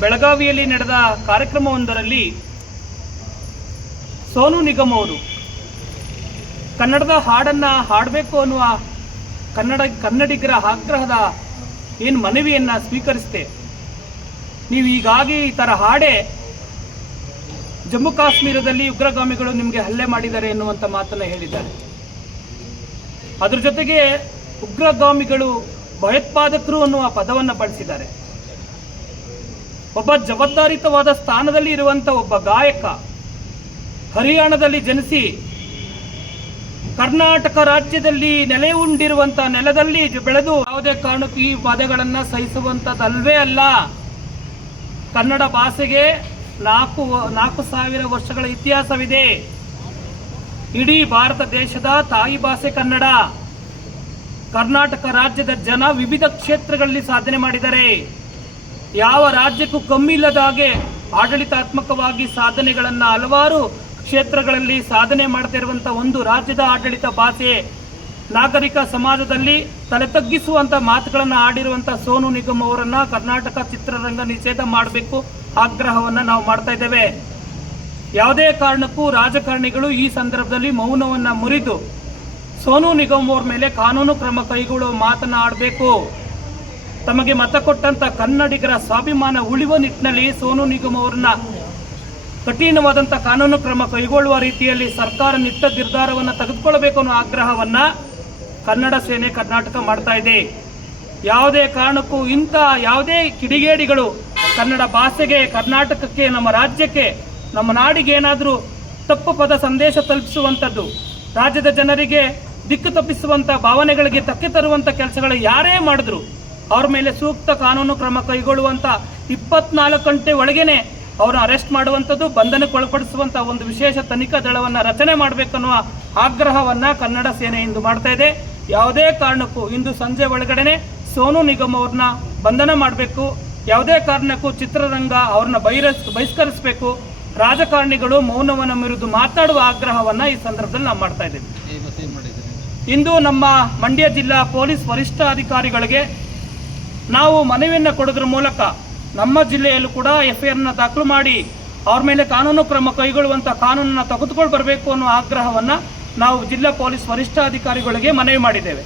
ಬೆಳಗಾವಿಯಲ್ಲಿ ನಡೆದ ಕಾರ್ಯಕ್ರಮವೊಂದರಲ್ಲಿ ಸೋನು ನಿಗಮ್ ಅವರು ಕನ್ನಡದ ಹಾಡನ್ನು ಹಾಡಬೇಕು ಅನ್ನುವ ಕನ್ನಡಿಗರ ಆಗ್ರಹದ ಏನು ಮನವಿಯನ್ನು ಸ್ವೀಕರಿಸಿದೆ. ನೀವು ಹೀಗಾಗಿ ಈ ಥರ ಹಾಡೇ ಜಮ್ಮು ಕಾಶ್ಮೀರದಲ್ಲಿ ಉಗ್ರಗಾಮಿಗಳು ನಿಮಗೆ ಹಲ್ಲೆ ಮಾಡಿದ್ದಾರೆ ಎನ್ನುವಂಥ ಮಾತನ್ನು ಹೇಳಿದ್ದಾರೆ. ಅದರ ಜೊತೆಗೆ ಉಗ್ರಗಾಮಿಗಳು ಭಯೋತ್ಪಾದಕರು ಅನ್ನುವ ಪದವನ್ನು ಬಳಸಿದ್ದಾರೆ. ಒಬ್ಬ ಜವಾಬ್ದಾರಿತವಾದ ಸ್ಥಾನದಲ್ಲಿ ಇರುವಂಥ ಒಬ್ಬ ಗಾಯಕ ಹರಿಯಾಣದಲ್ಲಿ ಜನಿಸಿ ಕರ್ನಾಟಕ ರಾಜ್ಯದಲ್ಲಿ ನೆಲೆ ಉಂಡಿರುವಂಥ ನೆಲದಲ್ಲಿ ಬೆಳೆದು ಯಾವುದೇ ಕಾರಣಕ್ಕೂ ಈ ಪದಗಳನ್ನು ಸಹಿಸುವಂಥದ್ದಲ್ವೇ ಅಲ್ಲ. ಕನ್ನಡ ಭಾಷೆಗೆ 4,000 ವರ್ಷಗಳ ಇತಿಹಾಸವಿದೆ. ಇಡೀ ಭಾರತ ದೇಶದ ತಾಯಿ ಭಾಷೆ ಕನ್ನಡ. ಕರ್ನಾಟಕ ರಾಜ್ಯದ ಜನ ವಿವಿಧ ಕ್ಷೇತ್ರಗಳಲ್ಲಿ ಸಾಧನೆ ಮಾಡಿದ್ದಾರೆ. ಯಾವ ರಾಜ್ಯಕ್ಕೂ ಕಮ್ಮಿ ಇಲ್ಲದ ಹಾಗೆ ಆಡಳಿತಾತ್ಮಕವಾಗಿ ಸಾಧನೆಗಳನ್ನು ಹಲವಾರು ಕ್ಷೇತ್ರಗಳಲ್ಲಿ ಸಾಧನೆ ಮಾಡ್ತಾ ಇರುವಂಥ ಒಂದು ರಾಜ್ಯದ ಆಡಳಿತ ಭಾಷೆ. ನಾಗರಿಕ ಸಮಾಜದಲ್ಲಿ ತಲೆ ತಗ್ಗಿಸುವಂಥ ಮಾತುಗಳನ್ನು ಆಡಿರುವಂಥ ಸೋನು ನಿಗಮ್ ಅವರನ್ನು ಕರ್ನಾಟಕ ಚಿತ್ರರಂಗ ನಿಷೇಧ ಮಾಡಬೇಕು ಆಗ್ರಹವನ್ನು ನಾವು ಮಾಡ್ತಾ ಇದ್ದೇವೆ. ಯಾವುದೇ ಕಾರಣಕ್ಕೂ ರಾಜಕಾರಣಿಗಳು ಈ ಸಂದರ್ಭದಲ್ಲಿ ಮೌನವನ್ನು ಮುರಿದು ಸೋನು ನಿಗಮ್ ಅವರ ಮೇಲೆ ಕಾನೂನು ಕ್ರಮ ಕೈಗೊಳ್ಳುವ ಮಾತನಾಡಬೇಕು. ತಮಗೆ ಮತ ಕೊಟ್ಟಂಥ ಕನ್ನಡಿಗರ ಸ್ವಾಭಿಮಾನ ಉಳಿಯುವ ನಿಟ್ಟಿನಲ್ಲಿ ಸೋನು ನಿಗಮ್ ಅವರನ್ನ ಕಠಿಣವಾದಂಥ ಕಾನೂನು ಕ್ರಮ ಕೈಗೊಳ್ಳುವ ರೀತಿಯಲ್ಲಿ ಸರ್ಕಾರ ನಿಟ್ಟ ನಿರ್ಧಾರವನ್ನು ತೆಗೆದುಕೊಳ್ಳಬೇಕು ಅನ್ನೋ ಆಗ್ರಹವನ್ನು ಕನ್ನಡ ಸೇನೆ ಕರ್ನಾಟಕ ಮಾಡ್ತಾ ಇದೆ. ಯಾವುದೇ ಕಾರಣಕ್ಕೂ ಇಂಥ ಯಾವುದೇ ಕಿಡಿಗೇಡಿಗಳು ಕನ್ನಡ ಭಾಷೆಗೆ, ಕರ್ನಾಟಕಕ್ಕೆ, ನಮ್ಮ ರಾಜ್ಯಕ್ಕೆ, ನಮ್ಮ ನಾಡಿಗೆ ಏನಾದರೂ ತಪ್ಪು ಪದ ಸಂದೇಶ ತಲುಪಿಸುವಂಥದ್ದು, ರಾಜ್ಯದ ಜನರಿಗೆ ದಿಕ್ಕು ತಪ್ಪಿಸುವಂಥ ಭಾವನೆಗಳಿಗೆ ಧಕ್ಕೆ ತರುವಂಥ ಕೆಲಸಗಳು ಯಾರೇ ಮಾಡಿದ್ರು ಅವ್ರ ಮೇಲೆ ಸೂಕ್ತ ಕಾನೂನು ಕ್ರಮ ಕೈಗೊಳ್ಳುವಂಥ 24 ಗಂಟೆ ಒಳಗೇನೆ ಅವ್ರನ್ನ ಅರೆಸ್ಟ್ ಮಾಡುವಂಥದ್ದು, ಬಂಧನಕ್ಕೆ ಒಳಪಡಿಸುವಂಥ ಒಂದು ವಿಶೇಷ ತನಿಖಾ ದಳವನ್ನು ರಚನೆ ಮಾಡಬೇಕನ್ನುವ ಆಗ್ರಹವನ್ನು ಕನ್ನಡ ಸೇನೆ ಇಂದು ಮಾಡ್ತಾ ಇದೆ. ಯಾವುದೇ ಕಾರಣಕ್ಕೂ ಇಂದು ಸಂಜೆ ಒಳಗಡೆ ಸೋನು ನಿಗಮ್ ಅವ್ರನ್ನ ಬಂಧನ ಮಾಡಬೇಕು. ಯಾವುದೇ ಕಾರಣಕ್ಕೂ ಚಿತ್ರರಂಗ ಅವ್ರನ್ನ ಬಹಿಷ್ಕರಿಸಬೇಕು. ರಾಜಕಾರಣಿಗಳು ಮೌನವನ್ನು ಮುರಿದು ಮಾತಾಡುವ ಆಗ್ರಹವನ್ನು ಈ ಸಂದರ್ಭದಲ್ಲಿ ನಾವು ಮಾಡ್ತಾ ಇದ್ದೇವೆ. ಇಂದು ನಮ್ಮ ಮಂಡ್ಯ ಜಿಲ್ಲಾ ಪೊಲೀಸ್ ವರಿಷ್ಠಾಧಿಕಾರಿಗಳಿಗೆ ನಾವು ಮನವಿಯನ್ನು ಕೊಡೋದ್ರ ಮೂಲಕ ನಮ್ಮ ಜಿಲ್ಲೆಯಲ್ಲೂ ಕೂಡ FIRನ ದಾಖಲು ಮಾಡಿ ಅವ್ರ ಮೇಲೆ ಕಾನೂನು ಕ್ರಮ ಕೈಗೊಳ್ಳುವಂಥ ಕಾನೂನನ್ನು ತೆಗೆದುಕೊಂಡು ಬರಬೇಕು ಅನ್ನೋ ಆಗ್ರಹವನ್ನು ನಾವು ಜಿಲ್ಲಾ ಪೊಲೀಸ್ ವರಿಷ್ಠಾಧಿಕಾರಿಗಳಿಗೆ ಮನವಿ ಮಾಡಿದ್ದೇವೆ.